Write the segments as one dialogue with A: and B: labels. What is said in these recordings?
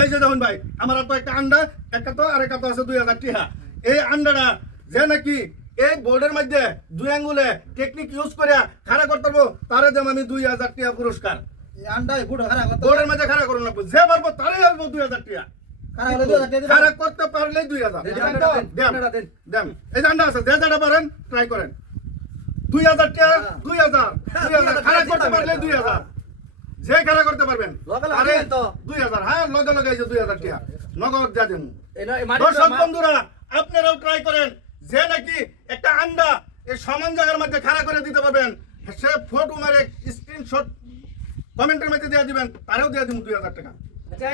A: এই যে দেখুন ভাই আমার তো একটা আন্ডা একটা তো আর একটা তো আছে দুই হাজার টিহা। এই আন্ডাটা যে নাকি এই বোর্ডের মধ্যে দুই আঙ্গুলে টেকনিক ইউজ করে খাড়া করতে পারব তারে দেব আমি দুই হাজার টিহা পুরস্কার।
B: খারাপ
A: বোর্ডের মধ্যে খাড়া করুন লাগবো যে পারব তারে আসব দুই হাজার
B: খারাপ দিবেন।
A: খাড়া করতে পারলে দুই হাজার।
B: এই
A: আন্ডা আছে যে যেটা পারেন ট্রাই করেন। দুই হাজার টিহা
B: হ্যাঁ।
A: দুই হাজার দুই হাজার খাড়া করতে পারলে দুই হাজার। যে খাড়া করতে পারবেন? আরে দুই হাজার। হ্যাঁ লগে লগে এই যে দুই হাজার টিহা নগদ দিয়ে
B: মাটির
A: দর্শক বন্ধুরা আপনারাও ট্রাই করেন যে নাকি একটা আন্ডা এই সমান জায়গার মধ্যে খাড়া করে দিতে পারবেন। সে ফটো মারে স্ক্রিনশট কমেন্টের মধ্যে দিয়ে দিবেন তারেও দিয়ে দিব দুই হাজার টাকা।
B: আচ্ছা,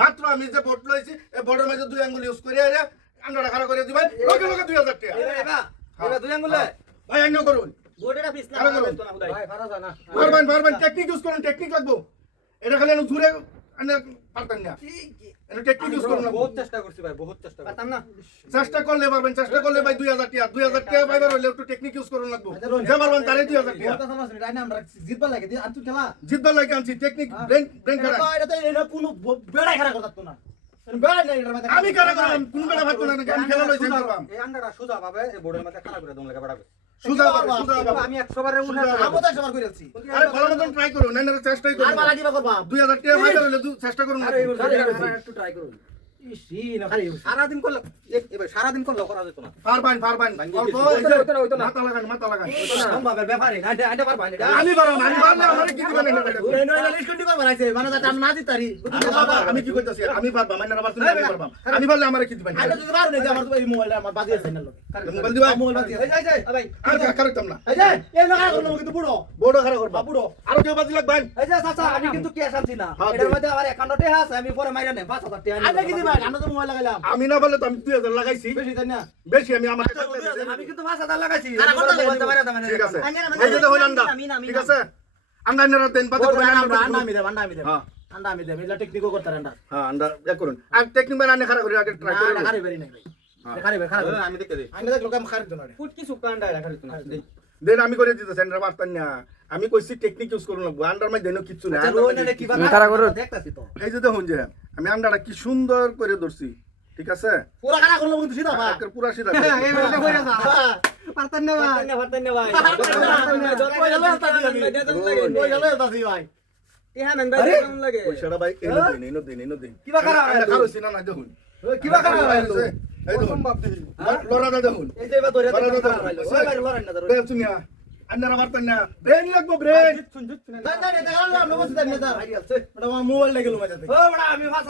A: মাত্র আমি যে বোর্ড লইছি এই বোর্ডের মধ্যে দুই আঙ্গুল ইউজ করে আন্ডাটা খাড়া করে দিবেন। লগে লগে দুই হাজার টাকা।
B: দুই আঙ্গুলে?
A: ভাই আইন করুন।
C: গোটেটা পিছলা
A: আরও করুন।
C: তো না হুদাই
B: ভাই, ফারা যায় না।
A: পারবেন পারবেন টেকনিক ইউজ করুন টেকনিক লাগবো। এটা খালি আমি জুড়ে আনে পারতেন না। এটা টেকনিক ইউজ করুন
B: বহুত চেষ্টা করছি ভাই বহুত চেষ্টা
C: পারতাম না?
A: চেষ্টা করলে পারবেন চেষ্টা করলে ভাই দুই হাজার টাকা দুই হাজার টাকা পাইবার হলে একটু টেকনিক ইউজ করুন লাগবো। যে পারবেন তারে দুই হাজার টাকা
B: বহুত কথা আছে, এটা আমরা জিতবার লাগে দিয়ে আনতু খেলা।
A: জিতবার লাগে আনছি টেকনিক ব্রেন ব্রেন
B: এটা এটা তো- এটা কোনো ব- বেড়াই খারাপ না। বেড়াই নাই এটার মধ্যে
A: আমি কারা করলাম? কোন বেলা ভাবতো না আমি খেলা লইছি করলাম
D: এই আন্ডাটা সোজা ভাবে বোর্ডের মধ্যে খাড়া করে দম লাগে বাড়াবে। আমি 100 বারে উঠে
A: আরে ভালো মতন ট্রাই না না চেষ্টাই
B: আর করবা।
A: দুই হাজার টাকা পাইবার হলে চেষ্টা করুন।
B: আরে,
D: একটু ট্রাই করুন। করলে এবার করলে করা যেত না।
A: পারবেন পারবেন। মাথা লাগান মাথা লাগান।
B: সম্ভব, ব্যাপারে,
A: আমি আমি পারলে আমার কি দিবেন
B: মানে যাতে আমি না।
A: আমি কি কইতাছি আমি পারবা মানে আবার তুমি আমি পারবা। আমি পারলে আমারে কি দিবেন
B: আমি যদি পারো না, আমার তো এই মোবাইলটা আমার বাজি আছে না
A: মোবাইল দিবা?
B: মোবাইল বাজি আছে। এই যে, এই যে, এই ভাই,
A: আর কারেক্টাম না?
B: এই যে, এই না খারাপ কিন্তু বুড়ো।
A: বড় খারাপ করবা।
B: বুড়ো।
A: আর কেউ বাজি লাগবেন
B: এই যে, চাচা, আমি কিন্তু না।
A: হ্যাঁ,
B: এটার মধ্যে আমার account এ টাকা আছে, আমি পরে মাইরা নেব, 5,000 টাকা নিয়ে
C: কি
B: নেব।
C: দিবেন?
B: আমরা তো মোবাইল লাগাইলাম।
A: আমি না বললে তো আমি দুই হাজার লাগাইছি
B: বেশি তাই না?
A: বেশি আমি আমার
B: আমি কিন্তু 5,000 লাগাইছি।
C: খারাপ করতে
B: আমি
C: বলতে
B: মাইরা দেব,
A: ঠিক আছে
C: আন্ডা, আন্ডা,
A: এই যে দেখুন আন্ডা
C: আন্ডা, আন্ডা,
A: ঠিক আছে আন্ডা আন্ডা দেন পাতে
B: আন্ডা,
A: আন্ডা
B: আন্ডা আমি দেব, আন্ডা আমি দেব।
A: হ্যাঁ
B: আন্ডা আমি দেব, এগুলা technique করতে আন্ডা।
A: হ্যাঁ আন্ডা এ করুন আর টেকনিক মানে আনে খারাপ করে আগে ট্রাই
B: না, না, খারি বেরি নাই ভাই। এটা খারি বেরি, খারি বেরি।
D: আমি দেখতে দিই
B: আমি দেখল আমি তো না রে।
C: ফুটকি সুক্কা আন্ডা এটা তো না
A: দেন আমি করে দিতেছি আন্ডা পারতাম না আমি কইছি টেকনিক ইউজ করুন লাগবো আন্ডার মধ্যে দেন কিছু না
B: আচ্ছা।
A: এই যে দেখুন যে আমি আন্ডাটা কি সুন্দর করে ধরছি ঠিক আছে
B: পুরা খারাপ করল কিন্তু সিধা ভাই।
A: পুরা সিধা
C: এই বেটা কইরা যা
B: হ্যাঁ।
C: পারতাম না ভাই পারতাম না পারতাম না ভাই
B: গেলো তাতি আমি। ওই গেলো তাতি ভাই।
C: ইহা নন ভাই
B: আরে?
C: কেমন লাগে
A: পয়সাটা ভাই এনে দিন এনে দিন এনে দিন
B: কিবা
A: আন্ডা
B: হলো?
A: খারছি না না দেখুন
B: কিবা খারাপ হলো?
A: এই দেখুন লড়াটা দেখুন
B: এই যে এবার ধরে দেখো খারাপ হলো। ওই ভাই লড়াই না ধরো।
A: ব্রেন শুনিয়া আন্ডারা না ব্রেন লাগবো ব্রেন
B: না, না, না, আমরা বসে না, যা। ওটা আমার মাঝে ও, বড়া, আমি ভাষা